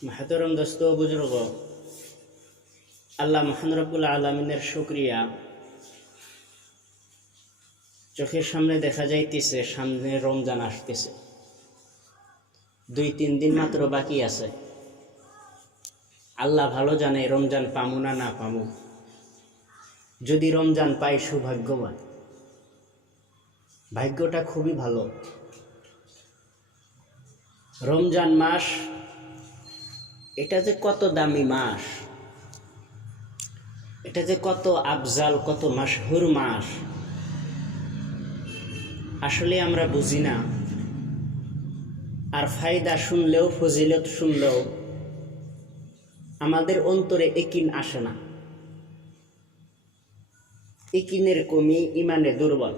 महतरम दोस्तों बुजुर्गों, আল্লাহ মহান রব্বুল আলামিনের শুকরিয়া। চোখের সামনে দেখা যাইতেছে সামনে রমজান আসতেছে, 2-3 দিন মাত্র বাকি আছে। আল্লাহ ভালো জানে রমজান পামু না পামু। যদি রমজান পাই সৌভাগ্যবান, ভাগ্যটা খুবই ভালো। রমজান মাস এটা যে কত দামি মাস, এটা যে কত আফজাল, কত মাশহুর মাস, আসলে আমরা বুঝি না। আর ফায়দা শুনলেও, ফজিলত শুনলেও আমাদের অন্তরে একিন আসে না। একিনের কমি, ইমানে দুর্বল।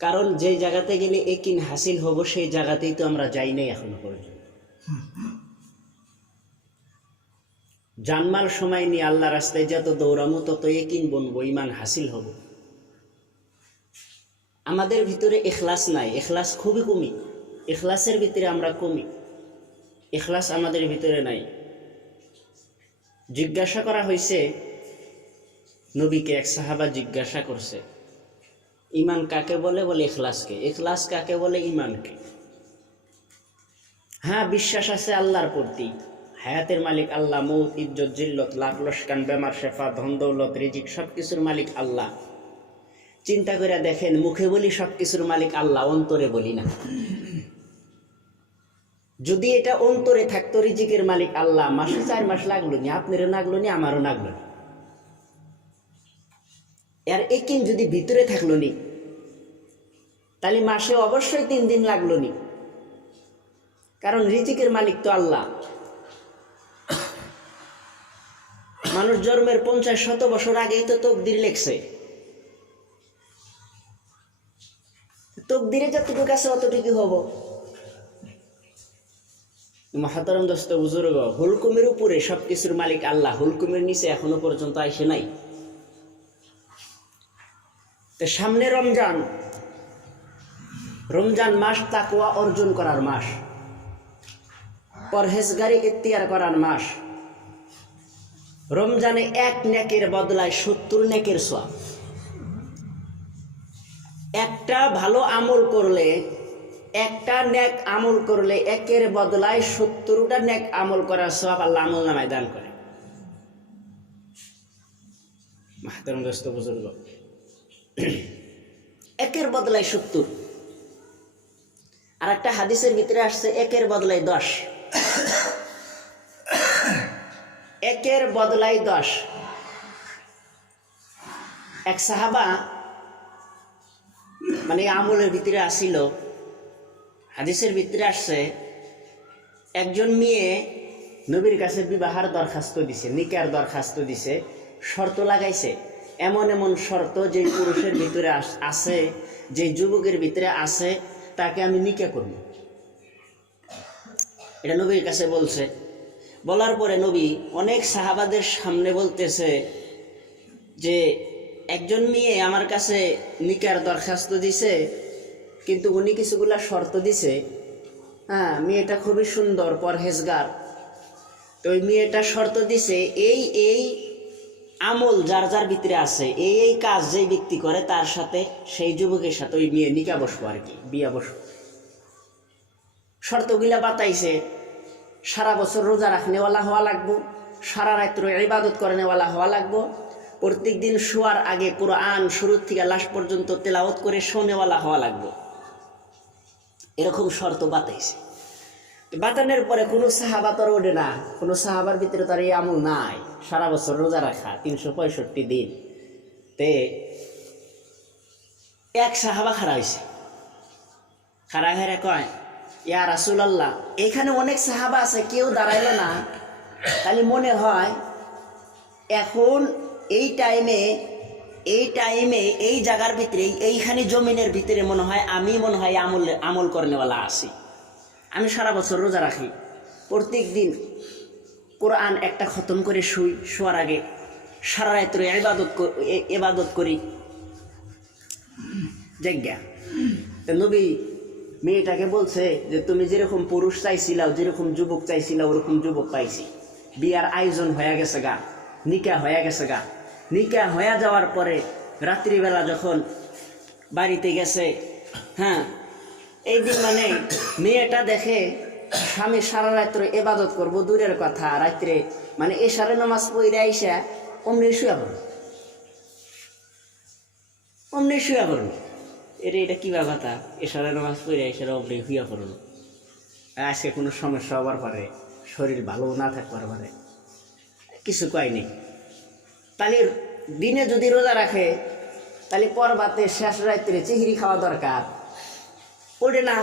কারণ যে জায়গাতে গেলে একিন হাসিল হব সেই জায়গাতেই তো আমরা যাই নাই এখনো পর্যন্ত। জানমাল সময় নিয়ে আল্লাহ রাস্তায় যত দৌড়ামো তত একিন বনবো, ইমান হাসিল হব। আমাদের ভিতরে ইখলাস নাই, ইখলাস খুবই কমি। ইখলাসের ভিতরে আমরা কমি, ইখলাস আমাদের ভিতরে নাই। জিজ্ঞাসা করা হয়েছে নবীকে, এক সাহাবা জিজ্ঞাসা করছে ইমান কাকে বলে? বলে ইখলাসকে। ইখলাস কাকে বলে? ইমানকে। হ্যাঁ, বিশ্বাস আছে আল্লাহর প্রতি, হায়াতের মালিক আল্লাহ, মৌত, ইজ্জত, জিল্লত, লাখ লস্কান, বেমার, শেফা, ধন দৌলত, রিজিক সবকিছুর মালিক আল্লাহ। চিন্তা করে দেখেন, মুখে বলি সবকিছুর মালিক আল্লাহ, অন্তরে বলি না। যদি এটা অন্তরে থাকতো রিজিকের মালিক আল্লাহ, মাসে 4 মাস লাগলো নি, আপনারও লাগলো নি, আমারও লাগলো নি। আর একিন যদি ভিতরে থাকলো নি, তাহলে মাসে অবশ্যই 3 দিন লাগলো নি। কারণ রিজিকের মালিক তো আল্লাহ। মানুষ জন্মের 50-100 বছর আগেই তো তকদির লেখছে। তকদিরে যতটুকু আছে অতটুকু হব। মহতরম দোস্ত বুজুর্গ, হুলকুমের উপরে সবকিছুর মালিক আল্লাহ, হুলকুমের নিচে এখনো পর্যন্ত আইসে নাই। তো সামনে রমজান, রমজান মাস তাকওয়া অর্জন করার মাস, পরহেজগারি ইখতিয়ার করার মাস। রমজানে 1 নেকের বদলায় 70 নেকের সওয়াব। একটা ভালো আমল করলে, একটা নেক আমল করলে একের বদলায় 70টা নেক আমল করার সওয়াব আল্লাহ আমলনামায় দান করে। মাহতারাম দোস্ত বুজুর্গ, একের বদলায় 70। আর একটা হাদিসের ভিতরে আসছে একের বদলায় 10। একের বদলায় 10। এক সাহাবা মানে আমলের ভিতরে আসিল, হাদিসের ভিতরে আসছে একজন মেয়ে নবীর কাছে বিবাহের দরখাস্ত দিছে, নিকার দরখাস্ত দিছে, শর্ত লাগাইছে। এমন এমন শর্ত যে পুরুষের ভিতরে আছে, যে যুবকের ভিতরে আছে, তাকে আমি নিকা করব। এটা নবীর কাছে বলছে। বলার পরে নবী অনেক সাহাবাদের সামনে বলতেছে যে একজন মেয়ে আমার কাছে নিকার দরখাস্ত দিছে, কিন্তু উনি কিছুগুলা শর্ত দিছে। হ্যাঁ, মেয়েটা খুবই সুন্দর, পরহেজগার। তো ওই মেয়েটা শর্ত দিছে, এই আমল যার যার ভিতরে আছে, এই কাজ যেই ব্যক্তি করে তার সাথে, সেই যুবকের সাথে ওই মেয়ে নিকা বসবো, আর কি বিয়া বসবো। শর্তগুলা বাতাইছে, সারা বছর রোজা রাখনেওয়ালা হওয়া লাগবো, সারা রাত্র ইবাদত করেনেওয়ালা হওয়া লাগবো, প্রত্যেক দিন শোয়ার আগে কোরআন শুরু থেকে লাস্ট পর্যন্ত তেলাওয়াত করে শোনেওয়ালা হওয়া লাগবো। এরকম শর্ত বাতাইছে। বাতানোর পরে কোনো সাহাবা তো ওঠে না, কোনো সাহাবার ভিতরে তার এই আমল নাই, সারা বছর রোজা রাখা 365 দিন। তে এক সাহাবা খাড়া হয়েছে, খাড়া হয়ে কয়, ইয়া রাসূলুল্লাহ, এখানে অনেক সাহাবা আছে, কেউ দাঁড়াইল না, তাহলে মনে হয় এখন এই টাইমে এই জায়গার ভিতরে, এইখানে জমিনের ভিতরে মনে হয় আমি আমল করেনেওয়ালা আছি। আমি সারা বছর রোজা রাখি, প্রত্যেক দিন কোরআন একটা খতম করে শুই, শোয়ার আগে সারা রাত্র ইবাদত করি। জায়গা তো নবী মেয়েটাকে বলছে যে তুমি যেরকম পুরুষ চাইছিলাও, যেরকম যুবক চাইছিলা, ওরকম যুবক পাইছি। বিয়ার আয়োজন হয়ে গেছে গা, নিকা হয়ে গেছে গা। নিকা হয়ে যাওয়ার পরে রাত্রিবেলা যখন বাড়িতে গেছে, হ্যাঁ, এই দিন মানে মেয়েটা দেখে স্বামী সারা রাত্রে এবাদত করবো দূরের কথা, রাত্রে মানে এশারে নামাজ পড়ে আইসা অমনি শুয়া পড়ল, অমনি শুয়া পড়ল। এটা কি কথা, এশারে নামাজ পড়ে আইসা অমনি শুয়া পড়ল। আজকে কোনো সমস্যা হবার পারে, শরীর ভালো না থাকবার পারে, কিছু কয় নেই। তাহলে দিনে যদি রোজা রাখে তাহলে পরবাতে শেষ রাত্রে চিহিরি খাওয়া দরকার ওঠে না।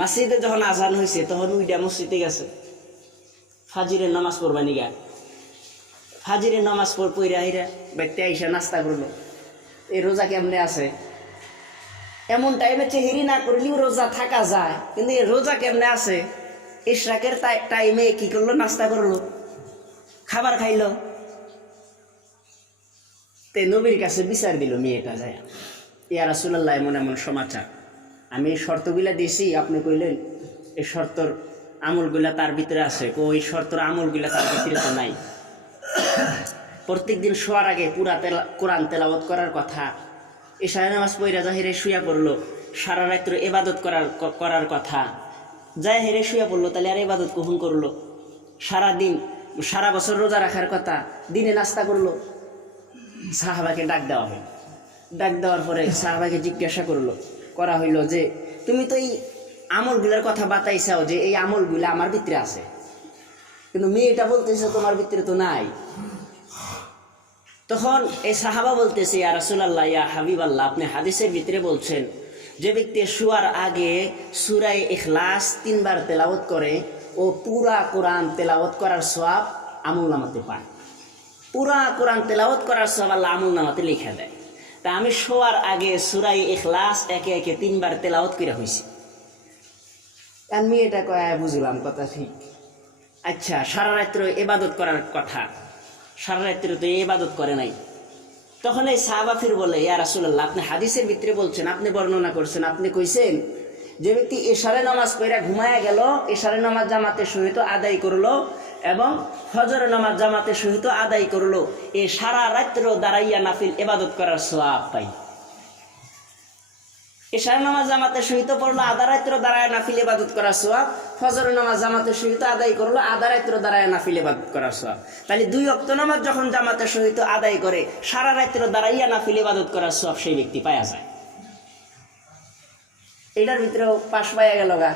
মসজিদে যখন আজান হয়েছে তখন উইডা মসজিদে গেছে ফাজিরের নামাজ পড়বা নিগা। ফাজিরের নামাজ পড়ে আইরা ব্যক্তি আইসা নাস্তা করলো। এই রোজা কেমনে আছে? এমন টাইমে চেহারি না করলেও রোজা থাকা যায়, কিন্তু এই রোজা কেমনে আছে? ইশরাকের টাইমে কি করলো? নাস্তা করলো, খাবার খাইলো। তে নবীর কাছে বিচার দিল মেয়েটা যায়, ইয়া রাসূলুল্লাহ এমন এমন সমাচার, আমি এই শর্তগুলা দিয়েছি, আপনি কইলেন এই শর্তর আমলগুলা তার ভিতরে আছে। ওই শর্তর আমলগুলা তার ভিতরে তো নাই। প্রত্যেক দিন শোয়ার আগে কোরআন তেলাওয়াত করার কথা, এশারে নামাজ পড়া যা হেরে শুয়া পড়লো, সারা রাত্র এবাদত করার কথা, যা হেরে শুয়া পড়লো, তাহলে আর এবাদত কখন করলো? সারাদিন সারা বছর রোজা রাখার কথা, দিনে নাস্তা করলো। সাহাবাকে ডাক দেওয়া হইল। ডাক দেওয়ার পরে সাহাবাকে জিজ্ঞাসা করা হইল যে তুমি তো এই আমলগুলার কথা বাতাইছাও যে এই আমলগুলা আমার ভিতরে আছে, কিন্তু মেয়েটা বলতেছে তোমার ভিতরে তো নাই। তখন এই সাহাবা বলতেছে, ইয়া রাসূলুল্লাহ, ইয়া হাবিবাল্লাহ, আপনি হাদিসের ভিতরে বলছেন যে ব্যক্তি শুয়ার আগে সূরা ইখলাস 3 বার তেলাওয়াত করে ও পুরা কোরআন তেলাওয়াত করার সওয়াব আমলনামাতে পায়। পুরা কোরআন তেলাওয়াত করার সওয়াব আল্লাহ আমলনামাতে লিখে দেয়। তা আমি শোয়ার আগে সূরা ইখলাস একে একে 3 বার তেলাওয়াত করে হইছি। আমি এটা কয় বুঝলাম, কথা ঠিক। আচ্ছা, সারা রাত্র ইবাদত করার কথা, সারা রাত্র তো ইবাদত করে নাই। তখন এই সাহাবা ফির বলে, ইয়া রাসূলুল্লাহ, আপনি হাদিসের ভিতরে বলছেন, আপনি বর্ণনা করছেন, আপনি কইছেন যে ব্যক্তি এশারে নামাজ পড়া ঘুমায়া গেল, এশারে নামাজ জামাতের সহিত আদায় করলো এবং ফজরের নামাজ জামাতের সহিত আদায় করলো, এই সারা রাত্র দাঁড়াইয়া নাফিল ইবাদত করার সওয়াব পাই। এশারে নামাজ জামাতের সহিত পড়লো, আধা রাত্র দাঁড়ায় নাফিল ইবাদত করার সওয়াব, ফজরের নামাজ জামাতের সহিত আদায় করলো, আধা রাত্র দাঁড়ায় নাফিল ইবাদত করার সওয়াব। তাহলে 2 ওয়াক্ত নামাজ যখন জামাতের সহিত আদায় করে, সারা রাত্র দাঁড়াইয়া নাফিল ইবাদত করার সওয়াব সেই ব্যক্তি পাওয়া যায়। এটার ভিতরেও পাশ পাইয়া গেল গা।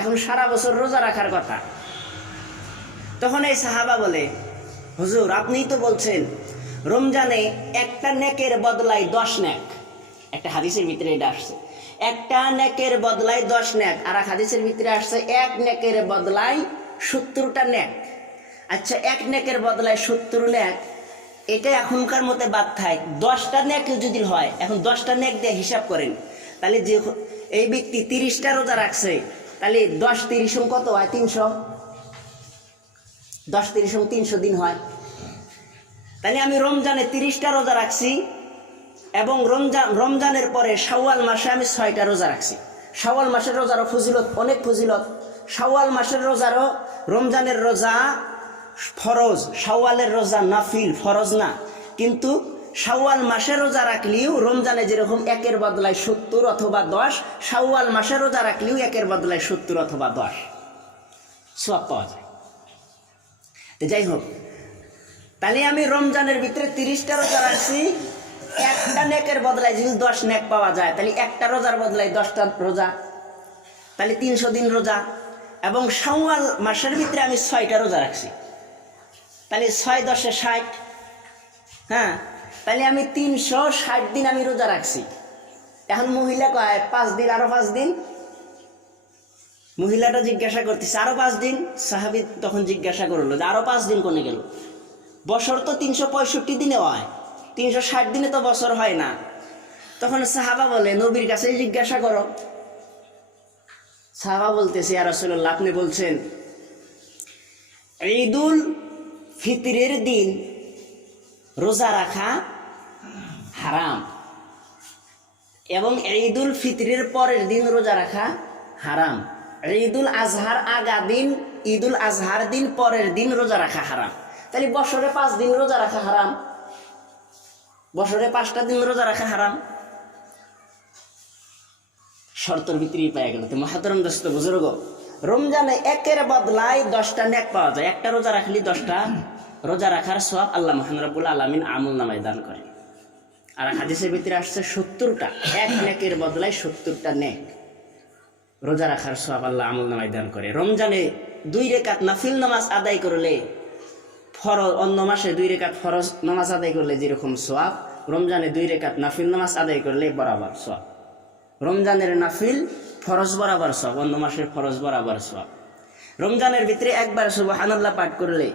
এখন সারা বছর রোজা রাখার কথা। তখন এই সাহাবা বলে, হুজুর, আপনিই তো বলছেন রমজানে একটা নেকের বদলায় 10 নেক। একটা হাদিসের ভিতরে এটা আসছে, একটা নেকের বদলায় 10 নেক। আর এক হাদিসের ভিতরে আসছে 1 নেকের বদলায় 70টা নেক। আচ্ছা, 1 নেকের বদলায় 70 নেক, এটা এখনকার মতে বাদ থাক। 10টা নেক যদি হয়, এখন 10টা নেক দিয়ে হিসাব করেন, তাহলে যে এই ব্যক্তি 30টা রোজা রাখছে, তাহলে 10 30 কত হয়? 300। 10 30 300 দিন হয়। তাহলে আমি রমজানে 30টা রোজা রাখছি এবং রমজানের পরে শাওয়াল মাসে আমি 6টা রোজা রাখছি। শাওয়াল মাসের রোজারও ফজিলত, অনেক ফজিলত। শাওয়াল মাসের রোজারও, রমজানের রোজা ফরজ, শাওয়ালের রোজা নাফিল, ফরজ না। কিন্তু শাওয়াল মাসের রোজা রাখলেও রমজানে যেরকম 1-এর বদলায় 70 অথবা 10, শাওয়াল মাসের রোজা রাখলেও 1-এর বদলায় 70 অথবা 10 সওয়াব পাওয়া যায়। যাই হোক, তাহলে আমি রমজানের ভিতরে 30টা রোজা রাখছি, একটা নেকের বদলায় যদি 10 নেক পাওয়া যায়, তাহলে একটা রোজার বদলায় 10টা রোজা, তাহলে 300 দিন রোজা। এবং শাওয়াল মাসের ভিতরে আমি 6টা রোজা রাখছি, তাহলে 6 10 60। হ্যাঁ, তাহলে আমি 360 দিন আমি রোজা রাখছি। এখন মহিলা কয় 5 দিন, আরো 5 দিন। মহিলাটা জিজ্ঞাসা করতেছে আরো 5 দিন। সাহাবী তখন জিজ্ঞাসা করলো যে আরো 5 দিন কোনে গেল? বছর তো 365 দিনে হয়, 360 দিনে তো বছর হয় না। তখন সাহাবা বলে, নবীর কাছে জিজ্ঞাসা করো। সাহাবা বলতেছে, ইয়া রাসূলুল্লাহ, আপনি বলছেন ঈদুল ফিতরের দিন রোজা রাখা হারাম এবং ঈদুল ফিতরের পরের দিন রোজা রাখা হারাম। ঈদুল আজহার আগা দিন, ঈদুল আজহার দিন পরের দিন রোজা রাখা হারাম। তাহলে বছরে 5 দিন রোজা রাখা হারাম, বছরে 5টা দিন রোজা রাখা হারাম। শর্তর ভিতরে পাওয়া গেল। তো মহাতরম দোস্ত বুজুর্গ, রমজানে একের বদলায় 10টা নেক পাওয়া যায়। একটা রোজা রাখলে 10টা রোজা রাখার সওয়াব আল্লাহ মহান রব্বুল আলামিন আমল নামায় দান করে। আর হাদিসের ভিতরে আসছে 70টা, এক নেকের বদলায় 70টা নেক রোজা রাখার সওয়াব আল্লাহ আমল নামায় দান করে। রমজানে 2 রাকাত নাফিল নামাজ আদায় করলে ফরজ, অন্য মাসে 2 রাকাত ফরজ নামাজ আদায় করলে যেরকম সওয়াব, রমজানে 2 রাকাত নাফিল নামাজ আদায় করলে বরাবর সওয়াব। রমজানের নাফিল ফরজ বরাবর সওয়াব, অন্য মাসের ফরজ বরাবর সওয়াব। রমজানের ভিতরে একবার সুবহানাল্লাহ পাঠ করলে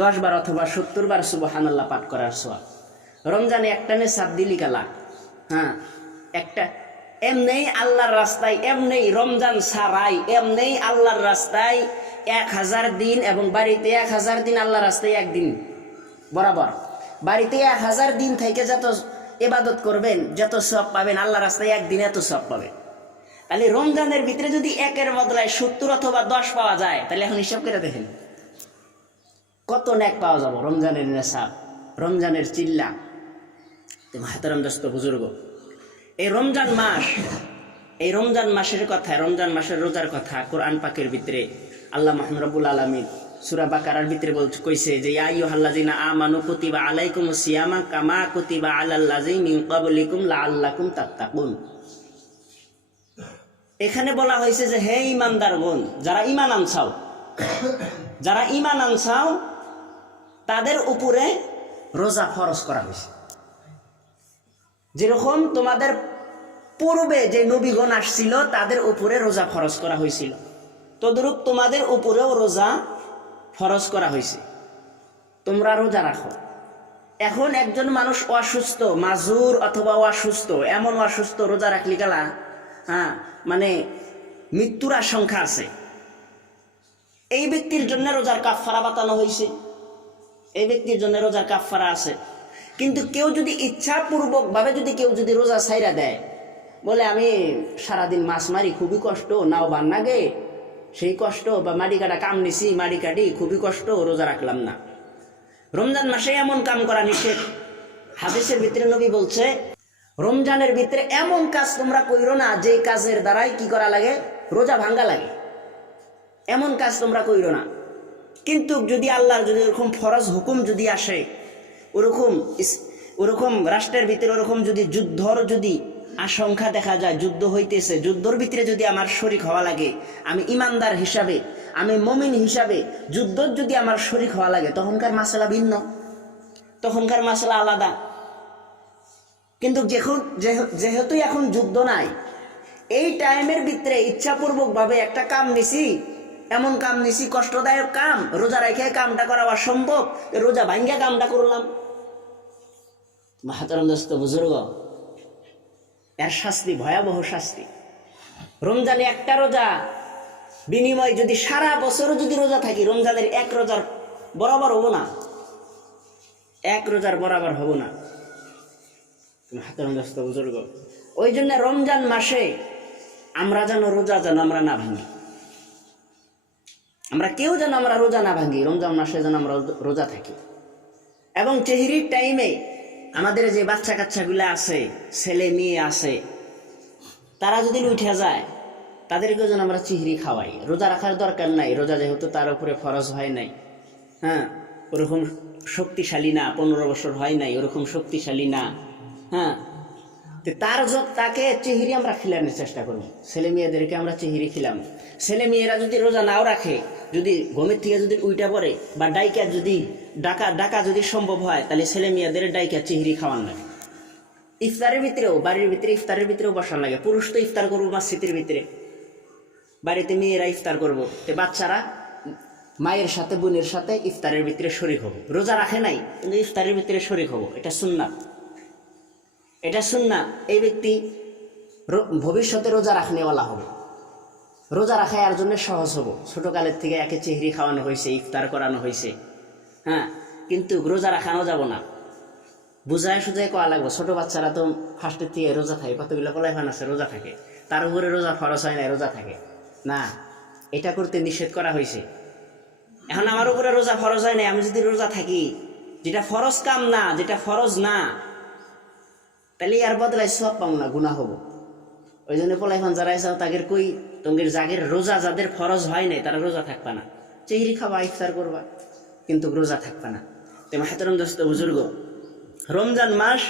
10 বার অথবা 70 বার সুবহানাল্লাহ পাঠ করার সওয়াব। রমজানে একটানে 7 দিলি কালা, হ্যাঁ একটা এমনি আল্লাহর রাস্তায়, এমনি রমজান ছাড়াই এমনি আল্লাহর রাস্তায় 1000 দিন, এবং বাড়িতে 1000 দিন, আল্লাহর রাস্তায় একদিন বরাবর। বাড়িতে 1000 দিন থেকে যত ইবাদত করবেন, যত সওয়াব পাবেন, আল্লাহর রাস্তায় একদিন এত সওয়াব পাবেন। তাহলে রমজানের ভিতরে যদি একের বদলায় 70 অথবা 10 পাওয়া যায়, তাহলে এখন হিসাব করে দেখেন কত নেক পাওয়া যাব। রমজানের নেশাব, রমজানের চিল্লা। মাহতারাম দোস্ত বুজুর্গ, এই রমজান মাস, এই রমজান মাসের কথা, রমজান মাসের রোজার কথা কোরআন পাকের ভিতরে আল্লাহ মহান রব্বুল আলামিন সূরা বাকারার ভিতরে কইছে যে ইয়া আইয়ুহাল্লাযিনা আমানু কুতিবা আলাইকুমুস সিয়ামা কামা কুতিবা আলাল্লাযিনা মিন ক্বাবলিকুম লাআল্লাকুম তাত্তাকুন। এখানে বলা হয়েছে যে হে ঈমানদারগণ, যারা ঈমান আনছাও, যারা ঈমান আনছাও তাদের উপরে রোজা ফরজ করা হয়েছে। যেরকম তোমাদের পূর্বে যে নবীগণ আসছিল তাদের উপরে রোজা ফরজ করা হয়েছিল, তদ্রূপ তোমাদের উপরেও রোজা ফরজ করা হয়েছে, তোমরা রোজা রাখো। এখন একজন মানুষ অসুস্থ, মাজুর অথবা অসুস্থ, এমন অসুস্থ রোজা রাখলি গেলা, হ্যাঁ মানে মৃত্যুর আশঙ্কা আছে, এই ব্যক্তির জন্য রোজার কাফারা বাতানো হয়েছে, এই ব্যক্তির জন্য রোজার কাফারা আছে। কিন্তু কেউ যদি ইচ্ছাপূর্বক ভাবে যদি কেউ যদি রোজা ছাইরা দেয়, বলে আমি সারাদিন মাছ মারি, খুবই কষ্ট, নাও বান্না গে, সেই কষ্ট, বা মাড়ি কাটা কাম নিছি, মাড়ি কাটি খুবই কষ্ট, রোজা রাখলাম না। রমজান মাসে এমন কাম করা নিষেধ। হাদিসের ভিতরে নবী বলছে রমজানের ভিতরে এমন কাজ তোমরা কইরো না যে কাজের দ্বারাই কি করা লাগে, রোজা ভাঙ্গা লাগে, এমন কাজ তোমরা কইরো না। কিন্তু যদি আল্লাহর যদি ওরকম ফরজ হুকুম যদি আসে, ওরকম রাষ্ট্রের ভিতরে ওরকম যদি যুদ্ধর যদি আশঙ্কা দেখা যায়, যুদ্ধ হইতেছে, যুদ্ধর ভিতরে যদি আমার শরীক হওয়া লাগে, আমি ইমানদার হিসাবে, আমি মুমিন হিসাবে যুদ্ধর যদি আমার শরীক হওয়া লাগে, তখনকার মাসলা ভিন্ন, তখনকার মাসলা আলাদা। কিন্তু যেহেতু এখন যুদ্ধ নাই, এই টাইমের ভিতরে ইচ্ছাপূর্বক ভাবে একটা কাম নিছি, এমন কাম নিছি কষ্টদায়ক কাম, রোজা রেখে কামটা করা অসম্ভব, রোজা ভাঙ্গা কামটা করলাম। মাহতারাম দোস্ত বুজুর্গ, এর শাস্তি ভয়াবহ শাস্তি। রমজানে একটা রোজা বিনিময় যদি সারা বছরও যদি রোজা থাকি, রমজানের এক রোজার বরাবর হবো না, এক রোজার বরাবর হবো না। মাহতারাম দোস্ত বুজুর্গ, ওই জন্য রমজান মাসে আমরা যেন রোজা যেন আমরা না ভাঙি, আমরা কেউ যেন আমরা রোজা না ভাঙি, রমজান মাসে যেন আমরা রোজা থাকি। এবং চেহরির টাইমে আমাদের যে বাচ্চা কাচ্চাগুলো আছে, ছেলে মেয়ে আছে, তারা যদি উঠে যায়, তাদেরকেও যেন আমরা চিহরি খাওয়াই। রোজা রাখার দরকার নাই, রোজা যেহেতু তার উপরে ফরজ হয় নাই, হ্যাঁ ওরকম শক্তিশালী না, 15 বছর হয় নাই, ওরকম শক্তিশালী না, হ্যাঁ তাকে চিহরি আমরা খিলানোর চেষ্টা করব। ছেলে মেয়েদেরকে আমরা চিহরি খিলাম। ছেলে মেয়েরা যদি রোজা নাও রাখে, যদি ঘুমের থেকে যদি উইটা পড়ে বা ডাইকা যদি ডাকা যদি সম্ভব হয়, তাহলে ছেলে মেয়েদের ডাইকা চিহরি খাওয়ান লাগে। ইফতারের ভিতরেও, বাড়ির ভিতরে ইফতারের ভিতরেও বসান লাগে। পুরুষ তো ইফতার করবো মসজিদের ভিতরে, বাড়িতে মেয়েরা ইফতার করবো, তো বাচ্চারা মায়ের সাথে বোনের সাথে ইফতারের ভিতরে শরীক হবো। রোজা রাখে নাই কিন্তু ইফতারের ভিতরে শরীক হবো, এটা সুন্নাত, এটা সুন্নাত। এই ব্যক্তি ভবিষ্যতে রোজা রাখনেওয়ালা হবে, রোজা রাখা এর জন্য সহজ হবো। ছোটকালের থেকে একে চেহরি খাওয়ানো হয়েছে, ইফতার করানো হয়েছে, হ্যাঁ কিন্তু রোজা রাখানো যাব না, বুঝায় সুজায় কোয়া লাগবো। ছোট বাচ্চারা তো ফার্স্টের থেকে রোজা থাকে, কতগুলো পোলাইফান আছে রোজা থাকে, তার উপরে রোজা ফরজ হয় না, রোজা থাকে। না, এটা করতে নিষেধ করা হয়েছে। এখন আমার উপরে রোজা ফরজ হয় নাই, আমি যদি রোজা থাকি, যেটা ফরজ কাম না, যেটা ফরজ না, তাহলে আর বদলায় সব পাবো না, গুনাহ হবো। ওই জন্য পোলাইফান যারা আইসাও তাদের কই তোমাদের জাগের রোজা যাদের ফরজ হয় নাই তারা রোজা থাকবা না, চেহরি খাবা, ইফতার করবা, কিন্তু রোজা থাকবা না। তেমন হাতেরম দোস্ত বুজুর্গ, রমজান মাস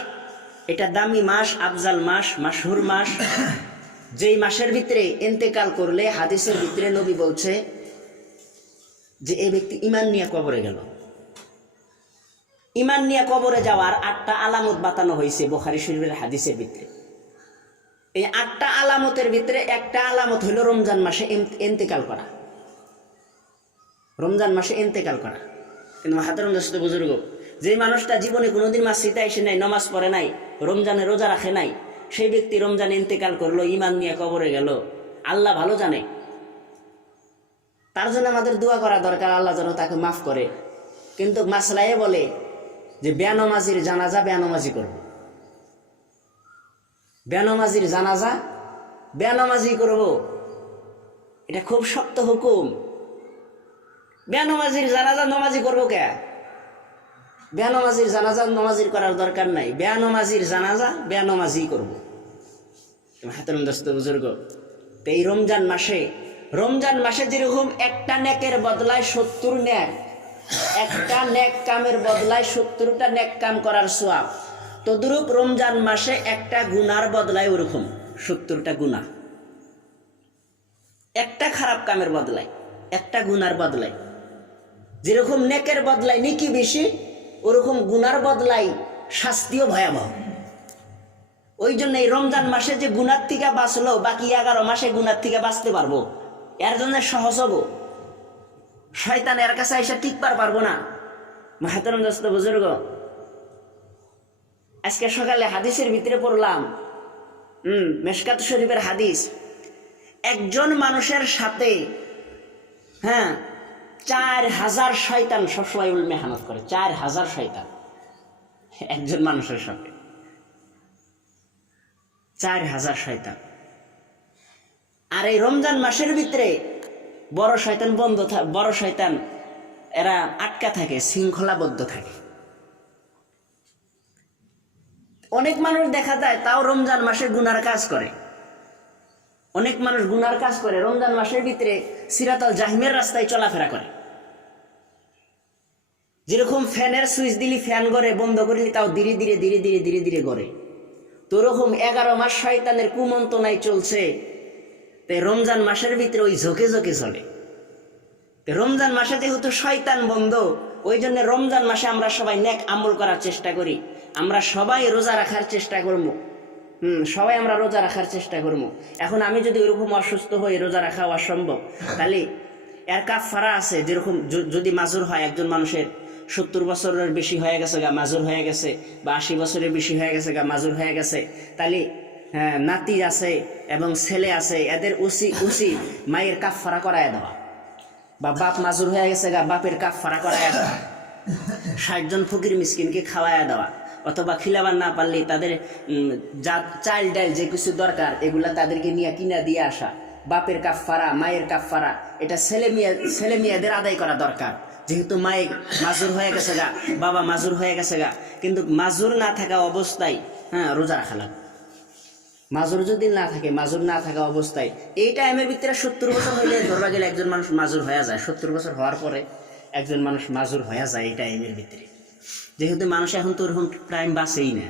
এটা দামি মাস, আফজাল মাস, মাশহুর মাস, যেই মাসের ভিতরে ইন্তেকাল করলে হাদিসের ভিতরে নবী বলছে যে এই ব্যক্তি ঈমান নিয়ে কবরে গেল। ঈমান নিয়ে কবরে যাওয়ার 8টা আলামত বাতানো হয়েছে বুখারী শরীফের হাদিসের ভিতরে। এই 8টা আলামতের ভিতরে একটা আলামত হলো রমজান মাসে ইন্তেকাল করা, রমজান মাসে ইন্তেকাল করা। কিন্তু হাতের দোস্ত বুজুর্গ, যে মানুষটা জীবনে কোনোদিন মসজিদে এসে নাই, নামাজ পড়ে নাই, রমজানে রোজা রাখে নাই, সেই ব্যক্তি রমজানে ইন্তেকাল করলো, ঈমান নিয়ে কবরে গেল, আল্লাহ ভালো জানে। তার জন্য আমাদের দোয়া করা দরকার, আল্লাহ যেন তাকে মাফ করে। কিন্তু মাসলায়ে বলে যে বেনামাজির জানাজা বেনামাজি করব, বেনামাজির জানাজা বেনামাজি করব, এটা খুব শক্ত হুকুম। বেনামাজির জানাজা নমাজি করবো কে? বেনামাজির জানাজা নমাজির করার দরকার নাই, বেনামাজির জানাজা বেনামাজি করব। হাতের দোস্ত বুজুর্গ, তো এই রমজান মাসে যেরকম একটা নেকের বদলায় 70 নেক, একটা নেক কামের বদলায় 70টা নেক কাম করার সওয়াব, তদ্রূপ রমজান মাসে একটা গুনার বদলায় ওরকম 70টা গুনাহ। একটা খারাপ কামের বদলায়, একটা গুনার বদলায়, যেরকম নেকের বদলায় নেকি বেশি, ওরকম গুনার বদলায় শাস্তিও ভয়াবহ। ওই জন্য এই রমজান মাসে যে গুনার থেকে বাঁচলো, বাকি 11 মাসে গুনার থেকে বাঁচতে পারবো, এর জন্য সহজ হবো। শয়তান এর কাছে এসে টিকবার পারবো না। মাহাতরম দোস্ত বুজুর্গ, আজকে সকালে হাদিসের ভিতরে পড়লাম, মেশকাত শরীফের হাদিস, একজন মানুষের সাথে 4000 শয়তান সবসময় মেহনত করে। 4000 শয়তান একজন মানুষের সাথে, 4000 শয়তান। আর এই রমজান মাসের ভিতরে বড় শয়তান এরা আটকা থাকে, শৃঙ্খলাবদ্ধ থাকে। অনেক মানুষ দেখা যায় তাও রমজান মাসে গুনার কাজ করে, অনেক মানুষ গুনার কাজ করে, রমজান মাসের ভিতরে সিরাতাল জাহিমের রাস্তায় চলাফেরা করে। যেরকম ফ্যানের সুইচ দিলি ফ্যান গড়ে, বন্ধ করলি তাও ধীরে ধীরে ধীরে ধীরে ধীরে ধীরে গড়ে, তো রকম 11 মাস শয়তানের কুমন্ত্রণায় চলছে। তাই রমজান মাসের ভিতরে ওই ঝোঁকে ঝোঁকে চলে। রমজান মাসে যেহেতু শয়তান বন্ধ, ওই জন্য রমজান মাসে আমরা সবাই নেক আমল করার চেষ্টা করি, আমরা সবাই রোজা রাখার চেষ্টা করবো। সবাই আমরা রোজা রাখার চেষ্টা করবো। এখন আমি যদি ওরকম অসুস্থ হই, রোজা রাখা অসম্ভব, তাহলে এর কাফারা আছে। যেরকম যদি মাজুর হয়, একজন মানুষের 70 বছরের বেশি হয়ে গেছে গা, মাজুর হয়ে গেছে, বা 80 বছরের বেশি হয়ে গেছে গা, মাজুর হয়ে গেছে, তাহলে নাতি আছে এবং ছেলে আছে, এদের উসি মায়ের কাফারা করায় দেওয়া, বা বাপ মাজুর হয়ে গেছে গা, বাপের কাফারা করায় দেওয়া, 60 জন ফকির মিসকিনকে খাওয়ায় দেওয়া, অথবা খিলাবার না পারলে তাদের যা চাল ডাল যে কিছু দরকার এগুলা তাদেরকে নিয়ে কিনা দিয়ে আসা। বাপের কাফারা, মায়ের কাফারা, এটা ছেলে মেয়েদের আদায় করা দরকার। যেহেতু মায়ে মাজুর হয়ে গেছে গা, বাবা মাজুর হয়ে গেছে গা, কিন্তু মাজুর না থাকা অবস্থায় রোজা রাখা লাগবে। মাজুর যদি না থাকে, মাজুর না থাকা অবস্থায় এই টাইমের ভিতরে 70 বছর হইলে ধরবা গেলে একজন মানুষ মাজুর হয়ে যায়। 70 বছর হওয়ার পরে একজন মানুষ মাজুর হয়ে যায় এই টাইমের ভিতরে। যেহেতু মানুষ এখন তো ওরকম টাইম বাঁচেই না,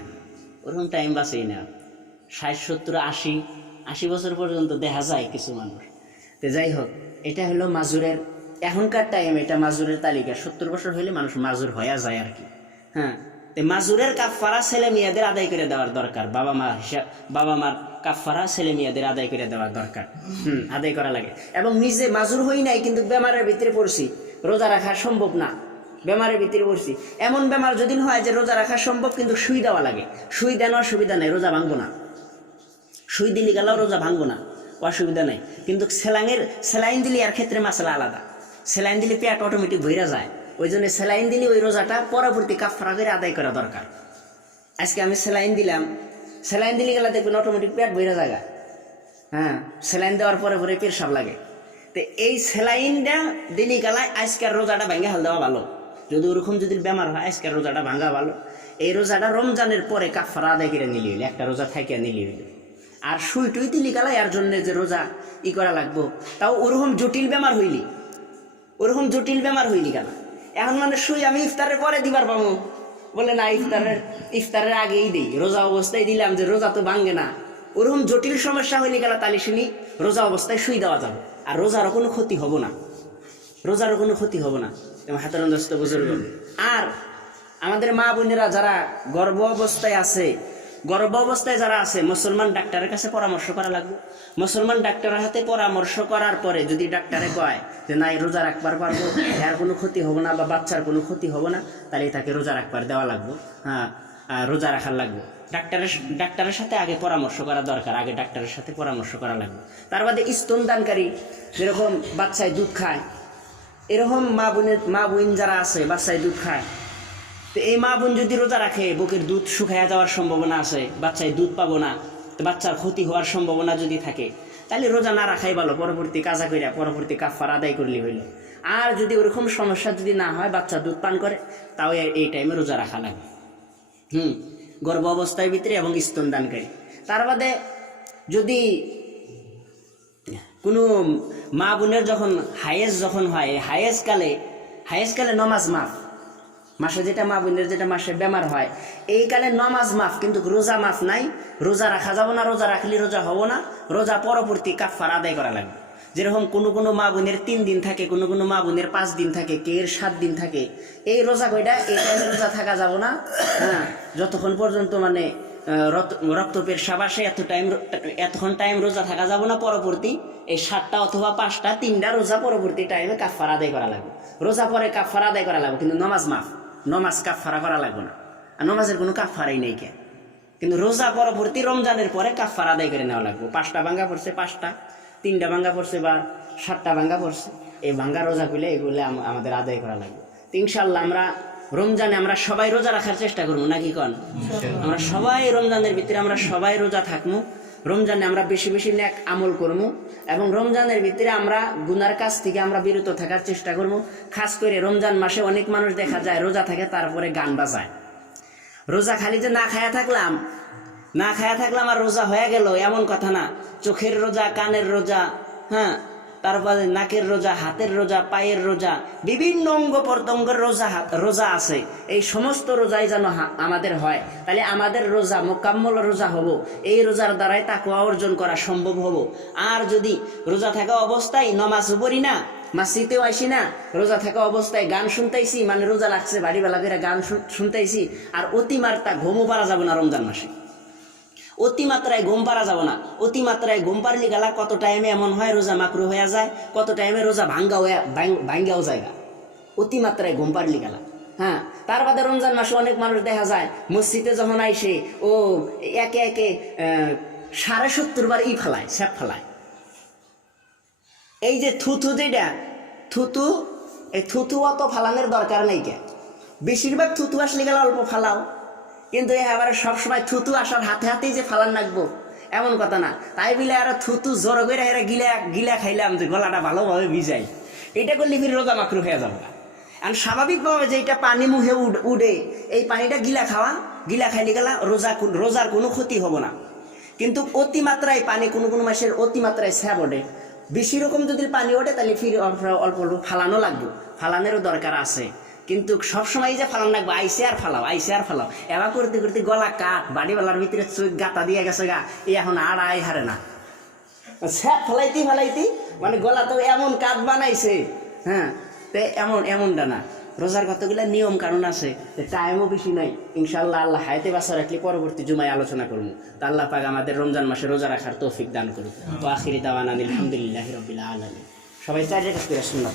ওরকম টাইম বাঁচেই না। 60, 70, 80 বছর পর্যন্ত দেখা যায় কিছু মানুষ। তো যাই হোক, এটা হলো মাজুরের এখনকার টাইম, এটা মাজুরের তালিকা। 70 বছর হইলে মানুষ মাজুর হয়ে যায় আর কি। তো মাজুরের কাফারা ছেলে মেয়েদের আদায় করে দেওয়ার দরকার। বাবা মার কাফারা ছেলে মেয়েদের আদায় করে দেওয়ার দরকার, আদায় করা লাগে। এবং নিজে মাজুর হই নাই কিন্তু বেমারের ভিতরে পড়ছি, রোজা রাখা সম্ভব না, বেমারের ভিতরে পড়ছি। এমন বেমার যদি হয় যে রোজা রাখা সম্ভব কিন্তু সুই দেওয়া লাগে, সুই দেওয়ার অসুবিধা নেই, রোজা ভাঙবো না। সুই দিলি গেলেও রোজা ভাঙবো না, অসুবিধা নেই। কিন্তু সেলাইন দিলে এর ক্ষেত্রে মাসলা আলাদা। সেলাইন দিলে পেট অটোমেটিক ভইরা যায়, ওই জন্য সেলাইন দিলে ওই রোজাটা পরবর্তী কাফারা করে আদায় করা দরকার। আজকে আমি সেলাইন দিলাম, সেলাইন দিলে গেলে দেখবেন অটোমেটিক পেট ভইরা যায়। সেলাইন দেওয়ার পরে পেট সাপ লাগে, তো এই সেলাইনটা দিনই কালায় আজকের রোজাটা ভাঙ্গা হাল দেওয়া ভালো। যদি ওরকম যদি বেমার হয় আজকের রোজাটা ভাঙ্গা ভালো। এই রোজাটা রমজানের পরে কাফারা আদায় করে নিলি হইলে, একটা রোজা থাকিয়া নিলি হইল। আর সুই টুই দিলি কালায় এর জন্য যে রোজা করা লাগবো, তাও ওরকম জটিল বেমার হইলি, ওরকম জটিল বেমার হইলি কেন? এখন মানে সুই আমি ইফতারের পরে দিবার পাবো, বলে না ইফতারের আগেই দিই, রোজা অবস্থায় দিলাম যে রোজা তো ভাঙ্গে না। ওরকম জটিল সমস্যা হইলে গেল তালি শুনি রোজা অবস্থায় সুই দেওয়া যাবে, আর রোজারও কোনো ক্ষতি হবো না, রোজারও কোনো ক্ষতি হবো না। এবং হাতের অন্তস্থ বুজুর্গ আর আমাদের মা বোনেরা যারা গর্ভ অবস্থায় আছে, গর্ভ অবস্থায় যারা আছে, মুসলমান ডাক্তারের কাছে পরামর্শ করা লাগবে। মুসলমান ডাক্তারের হাতে পরামর্শ করার পরে যদি ডাক্তারে কয় যে না এই রোজা রাখবার পারবো, এর কোনো ক্ষতি হবো না বা বাচ্চার কোনো ক্ষতি হবো না, তাহলে তাকে রোজা রাখবার দেওয়া লাগবে। হ্যাঁ, রোজা রাখার লাগবে। ডাক্তারের সাথে আগে পরামর্শ করা দরকার, আগে ডাক্তারের সাথে পরামর্শ করা লাগবে। তার বাদে স্তনদানকারী, যেরকম বাচ্চায় দুধ খায়, এরকম মা বোন যারা আছে বাচ্চায় দুধ খায়, তো এই মা বোন যদি রোজা রাখে বুকের দুধ শুকাইয়া যাওয়ার সম্ভাবনা আছে, বাচ্চায় দুধ পাবো না, তো বাচ্চার ক্ষতি হওয়ার সম্ভাবনা যদি থাকে, তাহলে রোজা না রাখাই ভালো, পরবর্তী কাজা করিয়া পরবর্তী কাফারা আদায় করলে হইল। আর যদি ওরকম সমস্যা যদি না হয়, বাচ্চা দুধ পান করে, তাও এই টাইমে রোজা রাখা লাগে। গর্ভ অবস্থায় ভিতরে এবং স্তনদানকারী। তার বাদে যদি কোনো মা বোনের যখন যখন হয়, হায়েজ কালে নমাজ মাফ, মাসে যেটা মা বোনের যেটা মাসে বেমার হয়, এই কালে নমাজ মাফ, কিন্তু রোজা মাফ নাই। রোজা রাখা যাব না, রোজা রাখলে রোজা হবো না, রোজা পরবর্তী কাফারা আদায় করা লাগবে। যেরকম কোনো মা বোনের 3 দিন থাকে, কোনো মা বোনের 5 দিন থাকে, কে 7 দিন থাকে। এই রোজা কয়টা এই টাইমে রোজা থাকা যাব না। হ্যাঁ, যতক্ষণ পর্যন্ত মানে রক্ত পেশাব আসে এতক্ষণ টাইম রোজা থাকা যাব না। পরবর্তী এই 7টা অথবা 5টা 3টা রোজা পরবর্তী টাইমে কাফারা আদায় করা লাগবে। রোজা পরে কাফারা আদায় করা লাগবে, কিন্তু নমাজ মাফ, নমাজ কাফারা করা লাগবে না। আর নমাজের কোনো কাফারাই নেই কে, কিন্তু রোজা পরবর্তী রমজানের পরে কাফারা আদায় করে নেওয়া লাগবে। 5টা ভাঙ্গা পড়ছে, 5টা, 3টা ভাঙ্গা পড়ছে বা 7টা ভাঙ্গা পড়ছে, এই ভাঙ্গা রোজা গুলো এগুলো আমাদের আদায় করা লাগবে। ইনশাআল্লাহ আমরা রমজানে আমরা সবাই রোজা রাখার চেষ্টা করবো, নাকি কন? আমরা সবাই রমজানের ভিতরে আমরা সবাই রোজা থাকবো। রমজানে আমরা বেশি বেশি নেক আমল করবো এবং রমজানের ভিতরে আমরা গুনার কাছ থেকে আমরা বিরত থাকার চেষ্টা করবো। খাস করে রমজান মাসে অনেক মানুষ দেখা যায় রোজা থাকে, তারপরে গান বাজায়। রোজা খালি যে না খায়া থাকলাম আর রোজা হয়ে গেল এমন কথা না। চোখের রোজা, কানের রোজা, হ্যাঁ, তারপরে নাকের রোজা, হাতের রোজা, পায়ের রোজা, বিভিন্ন অঙ্গ প্রত্যঙ্গের রোজা আছে। এই সমস্ত রোজাই যেন আমাদের হয়, তাহলে আমাদের রোজা মোকাম্মল রোজা হব। এই রোজার দ্বারাই তাকওয়া অর্জন করা সম্ভব হব। আর যদি রোজা থাকা অবস্থায় নমাজ পড়ি না, মসজিদেও আসি না, রোজা থাকা অবস্থায় গান শুনতেইছি, মানে রোজা লাগছে বাড়ি বেলা করে গান শুনতেইছি, আর অতিমাত্রা ঘুমও পারা যাবে না রমজান মাসে। অতিমাত্রায় ঘুম পারা যাব না। অতিমাত্রায় ঘুম পারলে গেলা কত টাইমে এমন হয় রোজা মাকরু হয়ে যায়, কত টাইমে রোজা ভাঙ্গাও যায়। অতিমাত্রায় ঘুম পারলে গেলা। হ্যাঁ, তার বাদে রমজান মাসে অনেক মানুষ দেখা যায় মসজিদে যখন আইসে ও একে 70 বার স্যাপ ফেলায়। এই যে থুতু যেটা এই থুতু অত ফালানোর দরকার নেই কে। বেশিরভাগ থুতু আসলে গেলে অল্প ফালাও, কিন্তু এবারে সবসময় থুতু আসার হাতেই যে ফালান লাগবো এমন কথা না। তাই বলে আর থুতু জোর করে এরা গিলা খাইলাম যে গলাটা ভালোভাবে ভিজাই, এটা করলে ফির রোজা মাকরু হয়ে যাবে। আর স্বাভাবিকভাবে যেটা পানি মুখে উঠে এই পানিটা গিলা খাইলে গেলা রোজার কোনো ক্ষতি হবো না। কিন্তু অতিমাত্রায় পানি কোনো মাসের অতিমাত্রায় স্যাব ওঠে, বেশি রকম যদি পানি ওঠে তাহলে ফির অল্প ফালানো লাগবে, ফালানোরও দরকার আছে। কিন্তু সবসময় যে ফালান লাগবে আইসে আর ফালাও এবার করতে করতে গলা কাঠ বাড়িওয়ালার ভিতরে চোখ গাতা দিয়ে গেছে গা, এখন আর হারে না। স্যাপ ফেলাইতে মানে গলা তো এমন কাঠ বানাইছে। হ্যাঁ, তো এমনটা না। রোজার কতগুলো নিয়ম কানুন আছে, টাইমও বেশি নাই। ইনশাআল্লাহ আল্লাহ হায়াতে বাঁচা রাখলে পরবর্তী জুমায় আলোচনা করবো। তা আল্লাহ পাক আমাদের রমজান মাসে রোজা রাখার তৌফিক দান করুন। ওয়া আখিরি দাওয়ানা আলহামদুলিল্লাহি রাব্বিল আলামিন। সবাই চার রেখাত করে শুনলাম।